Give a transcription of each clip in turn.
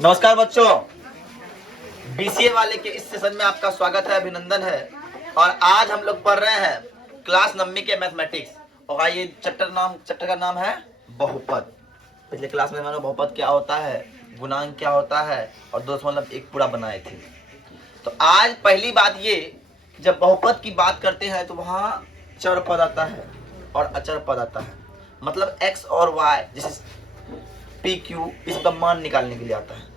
नमस्कार बच्चों, बीसीए वाले के इस सेशन में आपका स्वागत है, अभिनंदन है। और आज हम लोग पढ़ रहे हैं क्लास 9वीं के मैथमेटिक्स। और आइए चैप्टर का नाम है बहुपद। पिछले क्लास में मैंने बहुपद क्या होता है, गुणांक क्या होता है और 2.1 पूरा बनाए थे। तो आज पहली बात ये, जब बहुपद की बात करते हैं तो वहाँ चर पद आता है और अचर पद आता है। मतलब x और y जैसे पी क्यू, इसका मान निकालने के लिए आता है।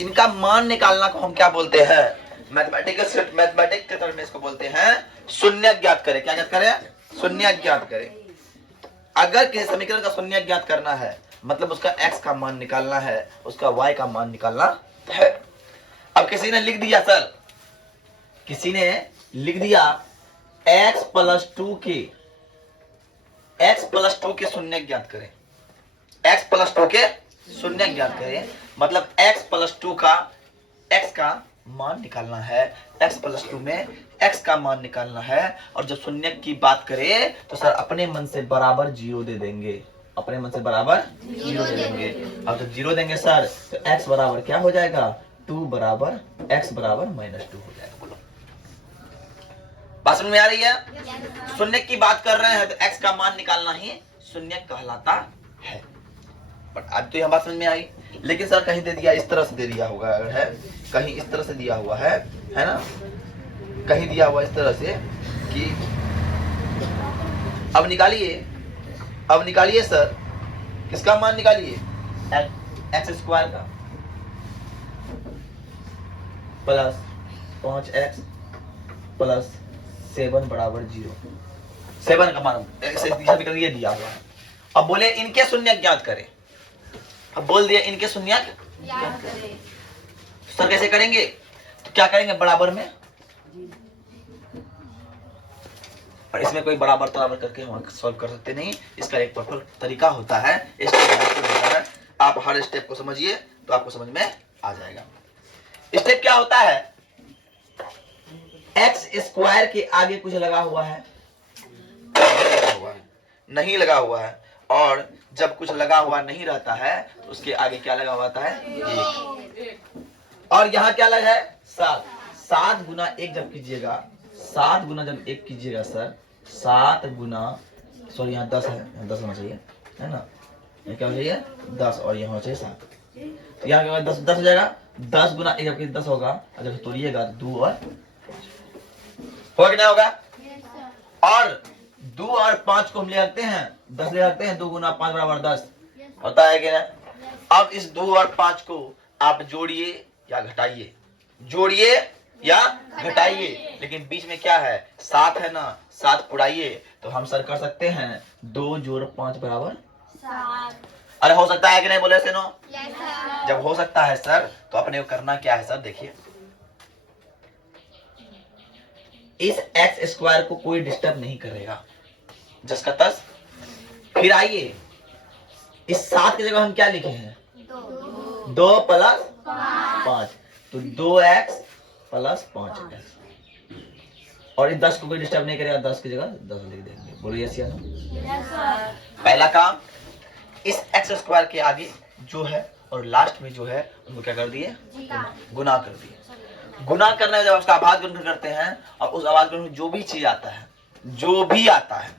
इनका मान निकालना को हम क्या बोलते हैं, मैथमेटिक्स के तरह में इसको बोलते हैं शून्य ज्ञात करें। क्या ज्ञात करें? शून्य ज्ञात करें। अगर किसी समीकरण का शून्य ज्ञात करना है मतलब उसका x का मान निकालना है, उसका y का मान निकालना है। अब किसी ने लिख दिया सर, किसी ने लिख दिया x प्लस 2 के शून्य ज्ञात करें। x प्लस 2 के शून्य ज्ञात करें मतलब x प्लस 2 का x का मान निकालना है। x प्लस 2 में x का मान निकालना है। और जब शून्य की बात करें तो सर अपने मन से बराबर 0 दे देंगे। अपने मन से बराबर 0 दे देंगे। अब जब 0 देंगे सर तो x बराबर क्या हो जाएगा, 2 बराबर x बराबर -2 हो जाएगा। बोलो, बात समझ में आ रही है? शून्य की बात कर रहे हैं तो x का मान निकालना ही शून्य कहलाता है। बट अब तो यह बात समझ में आई। लेकिन सर कहीं दे दिया, इस तरह से दे दिया होगा है, कहीं इस तरह से दिया हुआ है ना, कहीं दिया हुआ इस तरह से कि अब निकालिए सर, किसका मान निकालिए, एक्स स्क्वायर का प्लस 5x प्लस 7 बराबर 0। 7 का मान ये दिया हुआ है। अब बोले इनके शून्य ज्ञात करें। अब बोल दिया इनके शून्य ज्ञात करें। सर कैसे करेंगे? तो क्या करेंगे, बराबर में, और इसमें कोई बराबर करके हम सॉल्व कर सकते नहीं। इसका एक परफेक्ट तरीका होता है, आप हर स्टेप को समझिए तो आपको समझ में आ जाएगा। स्टेप क्या होता है, एक्स स्क्वायर के आगे कुछ लगा हुआ है, नहीं लगा हुआ है। और जब कुछ लगा हुआ नहीं रहता है तो उसके आगे क्या लगा हुआ होता है, 1। और यहाँ क्या लगा है, 7। 7 गुना 1 जब कीजिएगा, 7 गुना जब 1 कीजिएगा सर, 7 गुना, सॉरी यहाँ 10 है, यहाँ 10 होना चाहिए है ना, ये क्या हो चाहिए 10 और यहाँ हो चाहिए 7। तो यहाँ क्या 10 हो जाएगा। 10 गुना 1 जब 10 होगा, अगर तोड़िएगा 2 और होगा कि नहीं होगा। और 2 और 5 को हम ले रखते हैं, 10 ले रखते हैं, 2 गुना 5 बराबर 10 होता है कि ना। अब इस 2 और 5 को आप जोड़िए या घटाइए, जोड़िए या घटाइए, लेकिन बीच में क्या है, 7 है ना, 7 उड़ाइए तो हम सर कर सकते हैं 2 जोड़ 5 बराबर 7। अरे हो सकता है कि नहीं, बोले से नो? जब हो सकता है सर तो अपने को करना क्या है सर, देखिए इस एक्स स्क्वायर को कोई डिस्टर्ब नहीं करेगा, जिसका 10। फिर आइए इस 7 की जगह हम क्या लिखे हैं, 2 प्लस 5, तो 2x प्लस 5x। और इस 10 को कोई डिस्टर्ब नहीं करेगा, 10 की जगह 10 लिख देंगे। बोलो यस या नो? पहला काम, इस एक्स स्क्वायर के आगे जो है और लास्ट में जो है उनको क्या कर दिए, गुना कर दिए। गुना करने में जब उसका आभाज्य गुणन करते हैं और उस आभाज्य गुणन में जो भी चीज आता है, जो भी आता है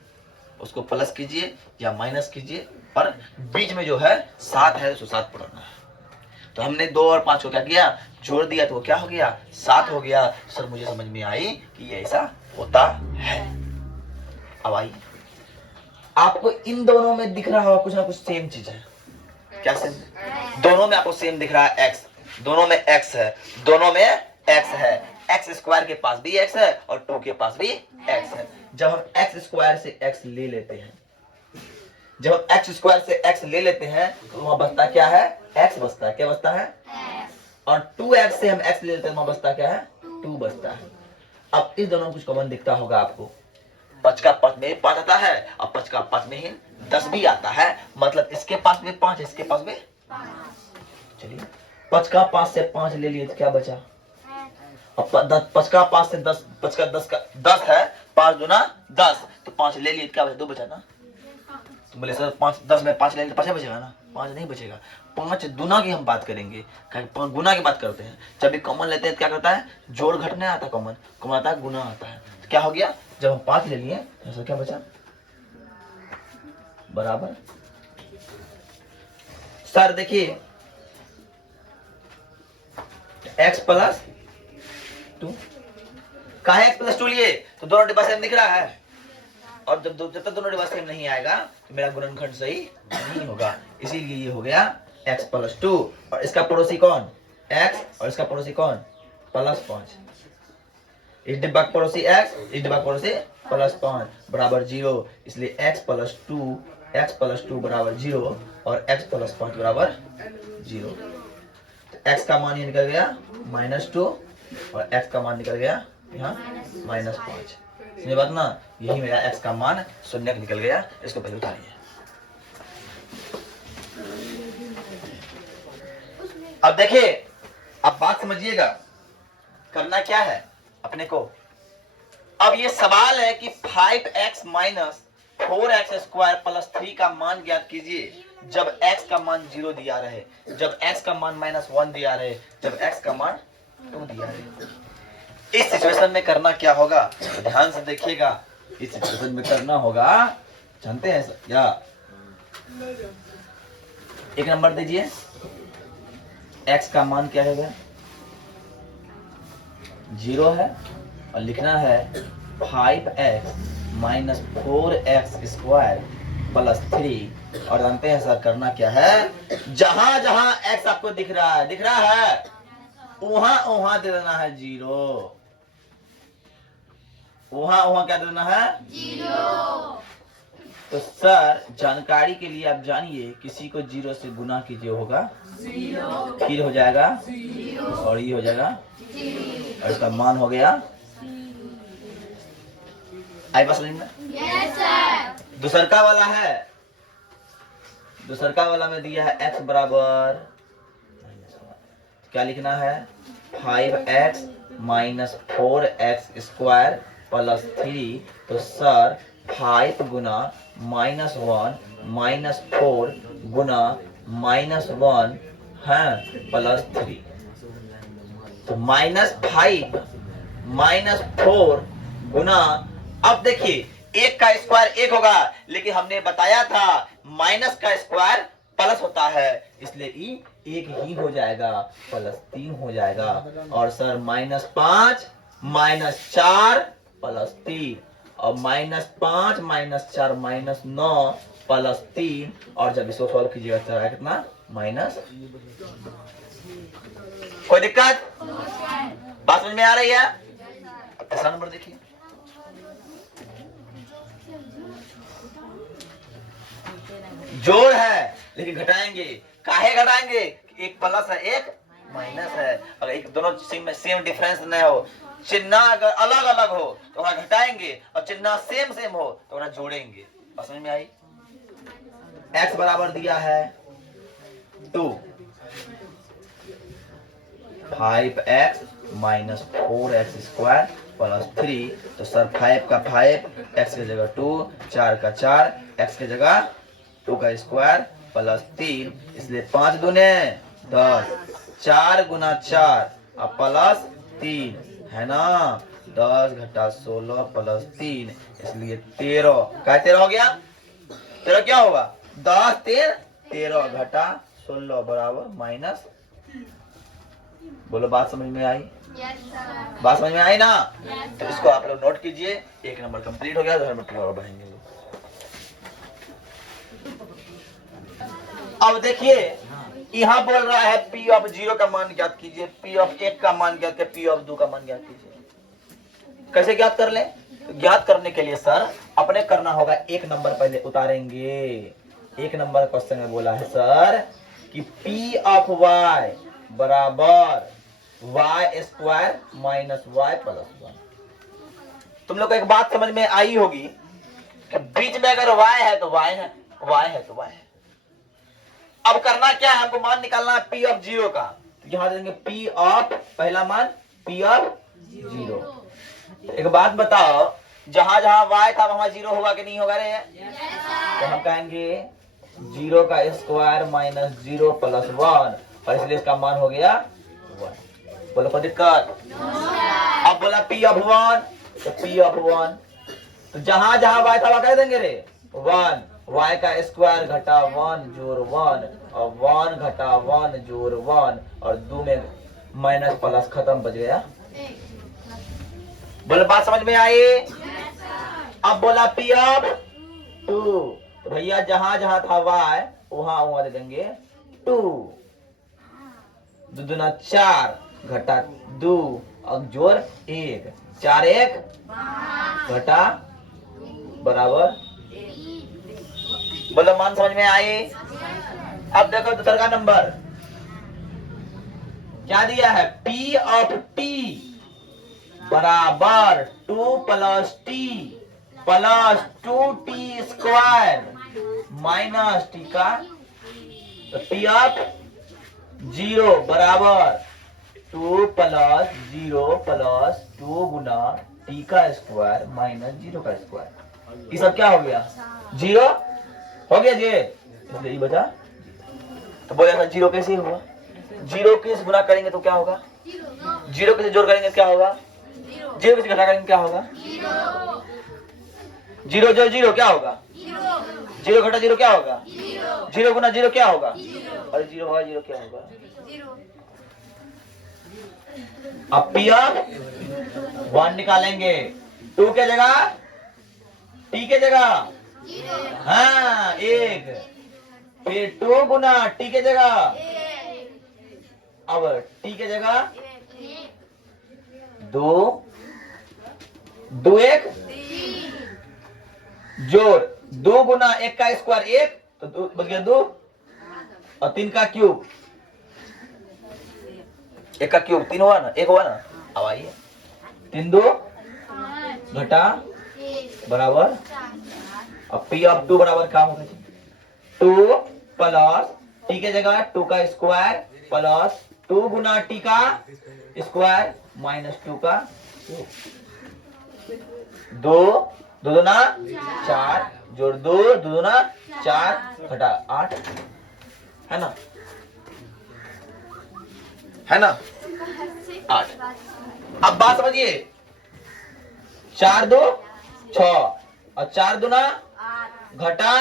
उसको प्लस कीजिए या माइनस कीजिए, पर बीच में जो है 7 है तो 7 पुराना है। तो हमने 2 और 5 को क्या किया, जोड़ दिया तो वो क्या हो गया, 7 हो गया। सर मुझे समझ में आई कि ये ऐसा होता है। अब आइए, आपको इन दोनों में दिख रहा होगा कुछ ना कुछ सेम चीज है। क्या सेम? दोनों में आपको सेम दिख रहा है, एक्स। दोनों में एक्स है, दोनों में x है। एक्स स्क्वायर के पास भी x है और 2 के पास भी x है। जब हम एक्स स्क्वायर से x ले लेते हैं, जब हम एक्स स्क्वायर से x ले लेते हैं तो वहां बचता क्या है, x बचता है। क्या बचता है? और 2x से हम x ले लेते हैं, वहां बचता क्या है, 2 बचता है। अब इस दोनों में कुछ कॉमन दिखता होगा आपको, 5 का 5 में 5 आता है और 5 का 5 में ही 10 भी आता है। मतलब इसके पास में 5 है, इसके पास में 5। चलिए 5 का 5 से 5 ले लिए तो क्या बचा, 5 का 5 से 10, 5 का 10 का 10 है, 5 गुना 10 तो 5 ले लिए क्या बचा, 2 बचा ना। तो बोले सर 5 10 में 5 ले लिए 5 बचेगा ना। 5 नहीं बचेगा, 5 दुना की हम बात करेंगे, गुना की बात करते हैं। जब भी कॉमन लेते हैं तो क्या करता है, जोड़ घटने आता है, कॉमन आता है, गुना आता है। तो क्या हो गया, जब हम 5 ले लिए तो क्या बचा, बराबर। सर देखिए x प्लस 2, कहा x प्लस 2 लिए तो दोनों डिब्बा सेम दिख रहा है, और जब तक दोनों डिब्बा सेम नहीं आएगा तो मेरा गुणनखंड सही नहीं होगा, इसीलिए ये हो गया x प्लस 2, और इसका पड़ोसी कौन x, और इसका पड़ोसी कौन प्लस 5। इस डिब्बा का पड़ोसी x, इस डिब्बा का पड़ोसी प्लस 5 बराबर 0, इसलिए x प्लस 2 बराबर 0 और x प्लस 5 बराबर 0। तो x का मान ये निकल गया -2 और x का मान निकल गया यहाँ -5। समझे बात ना, यही मेरा x का मान शून्य निकल गया। इसको पहले उतारिए। अब देखिए, अब बात समझिएगा, करना क्या है अपने को। अब ये सवाल है कि 5x minus 4x square plus 3 का मान ज्ञात कीजिए जब x का मान 0 दिया रहे, जब x का मान -1 दिया रहे, जब x का मान 2 दिया रहे। इस सिचुएशन में करना क्या होगा, तो ध्यान से देखिएगा। इस सिचुएशन में करना होगा, जानते हैं क्या, एक नंबर दीजिए, x का मान क्या है, 0 है, और लिखना है 5x minus 4x square plus 3, और जानते हैं सर करना क्या है, जहां जहां x आपको दिख रहा है वहां दे देना है 0, वहां क्या देना है 0। तो सर जानकारी के लिए आप जानिए, किसी को 0 से गुना कीजिए होगा 0, फिर हो जाएगा 0, और ये हो जाएगा 0, और इसका मान हो गया। आई बात समझ में? Yes sir. दूसरका वाला है, दूसरका वाला में दिया है x बराबर, क्या लिखना है 5x minus 4x square plus 3। तो सर 5 गुना -1 माइनस 4 गुना -1 है प्लस 3, तो -5 माइनस 4 गुना, अब देखिए एक का स्क्वायर 1 होगा, लेकिन हमने बताया था माइनस का स्क्वायर प्लस होता है, इसलिए ई 1 ही हो जाएगा, प्लस 3 हो जाएगा। और सर -5 -4 प्लस 3, और -5 -4 -9 प्लस 3, और जब इसको सॉल्व कीजिएगा तो आएगा कितना माइनस। कोई दिक्कत, बात समझ में आ रही है? तीसरा नंबर देखिए, जोड़ है लेकिन घटाएंगे, काहे घटाएंगे, एक प्लस है एक माइनस है, अगर एक दोनों सेम डिफरेंस न हो, चिन्ह अगर अलग अलग हो तो उन्हें घटाएंगे, और चिन्ह सेम हो तो उन्हें जोड़ेंगे। समझ में आई? x बराबर दिया है 2, 5x minus 4x square plus 3, तो सर 5 का 5, x की जगह 2, 4 का 4, x की जगह 2 का स्क्वायर प्लस 3, इसलिए 5 दूने 10, 4 गुना 4 अब प्लस 3 है ना, 10 घटा 16 प्लस 3, इसलिए 13, क्या 13 हो गया, 13 क्या होगा, 10 13 घटा 16 बराबर माइनस। बोलो बात समझ में आई? yes, बात समझ में आई ना? yes, तो इसको आप लोग नोट कीजिए, एक नंबर कंप्लीट हो गया, 2 नंबर और बढ़ेंगे। अब देखिए यहाँ बोल रहा है P ऑफ 0 का मान ज्ञात कीजिए, P ऑफ 1 का मान ज्ञात कीजिए, P ऑफ 2 का मान ज्ञात कीजिए। कैसे ज्ञात कर ले? तो ज्ञात करने के लिए सर अपने करना होगा, एक नंबर पहले उतारेंगे। एक नंबर क्वेश्चन में बोला है सर कि P ऑफ y बराबर y square minus y plus 1। तुम लोग को एक बात समझ में आई होगी कि बीच में अगर y है तो y है, y है तो y है। अब करना क्या है, हमको मान निकालना है P ऑफ 0 का, तो यहां देंगे P ऑफ, पहला मान P ऑफ 0। एक बात बताओ, जहां जहां y था वहां 0 होगा कि नहीं होगा रे? तो हम कहेंगे 0 का स्क्वायर माइनस 0 प्लस 1, और इसलिए इसका मान हो गया 1। बोलो कोई दिक्कत? अब बोला P ऑफ 1, तो P ऑफ 1, तो जहां जहां y था वहां कह देंगे रे 1, y का स्क्वायर घटा 1 जोड़ 1, और 1 घटा 1 जोड़ 1, और 2 में माइनस प्लस खत्म, बच गया। बोले बात समझ में आई? अब बोला P ऑफ 2, तो भैया जहां जहां था y वहां वहां दे देंगे 2, 2 दूना 4 घटा 2 और जोड़ 1, 4 1 घटा बराबर। बोलो मान समझ में आई? अब देखो दूसरा का नंबर क्या दिया है, P ऑफ t बराबर 2 plus t plus 2t square minus t का, तो P ऑफ 0 बराबर 2 प्लस 0 प्लस 2 गुना t का स्क्वायर माइनस 0 का स्क्वायर। ये सब क्या हो गया, 0 हो गया जी, इसलिए ये बचा। तो बोले ऐसा 0 कैसे हुआ, 0 के से गुना करेंगे तो क्या होगा, 0 के से जोड़ करेंगे क्या होगा, 0 के से घटा करेंगे क्या होगा, 0 जोड़ 0 क्या होगा, 0 घटा 0 क्या होगा, 0 गुना 0 क्या होगा, और 0 होगा 0 क्या होगा। अब P ऑफ 1 निकालेंगे, 2 के जगह t के जगह हाँ 1, फिर 2 गुना t के जगह, अब t के जगह 2, 2 1 जोड़ 2 गुना 1 का स्क्वायर 1, तो बच गया 2, और 3 का क्यूब, 1 का क्यूब 3 हुआ ना, 1 हुआ ना। अब आइए 3 2 घटा बराबर, अब P ऑफ 2 बराबर क्या होगा, 2 प्लस t के जगह 2 का स्क्वायर प्लस 2 गुना t का स्क्वायर माइनस 2 का 2, 2 दूना 4 जोड़ 2, 2 दूना 4 घटा 8, है ना, है ना 8। अब बात समझिए, 4 2 6 और 4 दूना घटा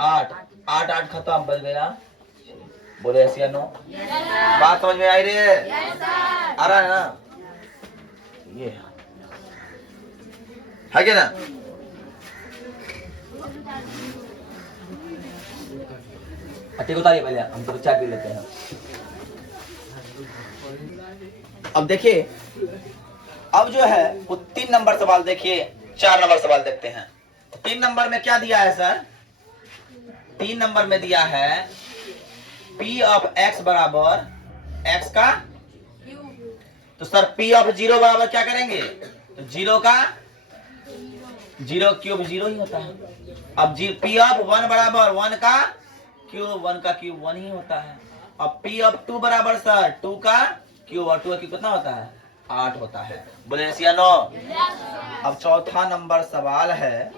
8, 8 8 खत्म, बच गया। बोले ऐसी या नो? बात समझ में आई रे? आ रहा है ना, ये है क्या ना। ठीक उतारिए पहले, हम तो चाय पी लेते हैं। अब देखिए, अब जो है वो 3 नंबर सवाल देखिए, 4 नंबर सवाल देखते हैं। 3 नंबर में क्या दिया है सर, 3 नंबर में दिया है P ऑफ x बराबर x का, तो सर P ऑफ 0 बराबर क्या करेंगे, तो 0 का 0 क्यूब 0 ही होता है। अब P ऑफ 1 बराबर 1 का क्यूब, 1 का क्यूब 1 ही होता है। अब P ऑफ 2 बराबर सर 2 का क्यूब, और 2 का क्यूब कितना होता है, 8 होता है। बोले यस या नो? अब चौथा नंबर सवाल है,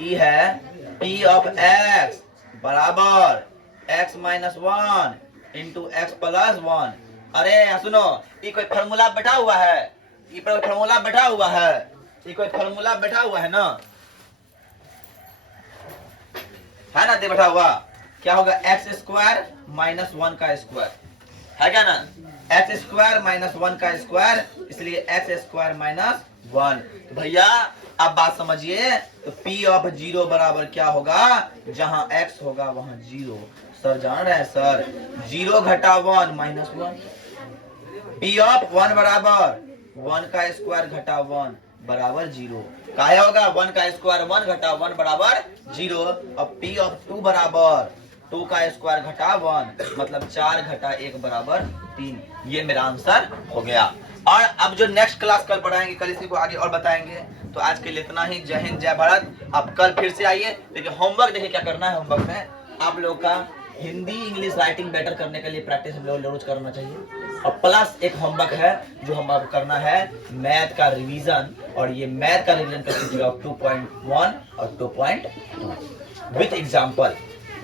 ये है P ऑफ x बराबर x minus 1 into x plus 1। अरे सुनो, ये कोई फॉर्मूला बैठा हुआ है, ये पर फॉर्मूला बैठा हुआ है, ये कोई फॉर्मूला बैठा हुआ है ना, है ना, दे बैठा हुआ। क्या होगा, एक्स स्क्वायर माइनस 1 का स्क्वायर, है क्या ना, एक्स स्क्वायर माइनस 1 का स्क्वायर, इसलिए एक्स स्क्वायर माइनस 1। तो भैया अब बात समझिए, तो P ऑफ 0 बराबर क्या होगा, जहां x होगा वहां 0। सर जान रहे हैं सर, 0 घटा 1 माइनस 1। P ऑफ 1 बराबर 1 का स्क्वायर घटा 1 बराबर 0। क्या होगा, 1 का स्क्वायर 1 घटा 1 बराबर 0। अब P ऑफ 2 बराबर 2 का स्क्वायर घटा 1, मतलब 4 घटा 1 बराबर 3। ये मेरा आंसर हो गया। और अब जो नेक्स्ट क्लास कल पढ़ाएंगे, कल इसी को आगे और बताएंगे। तो आज के लिए इतना ही। जय हिंद, जय भारत। आप कल फिर से आइए। देखिए होमवर्क देखिए क्या करना है। होमवर्क में आप लोगों का हिंदी इंग्लिश राइटिंग बेटर करने के लिए प्रैक्टिस हम लोग रोज करना चाहिए। और प्लस एक होमवर्क है जो हम आपको करना है मैथ का रिवीजन। और ये मैथ का रिवीजन कर लीजिएगा 2.1 और 2.2 विथ एग्जाम्पल।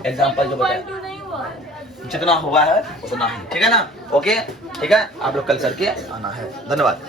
एग्जाम्पल जो बताया 2.2 नहीं हुआ है। जितना हुआ है उतना ही, ठीक है ना। ओके, ठीक है, आप लोग कल करके आना है। धन्यवाद।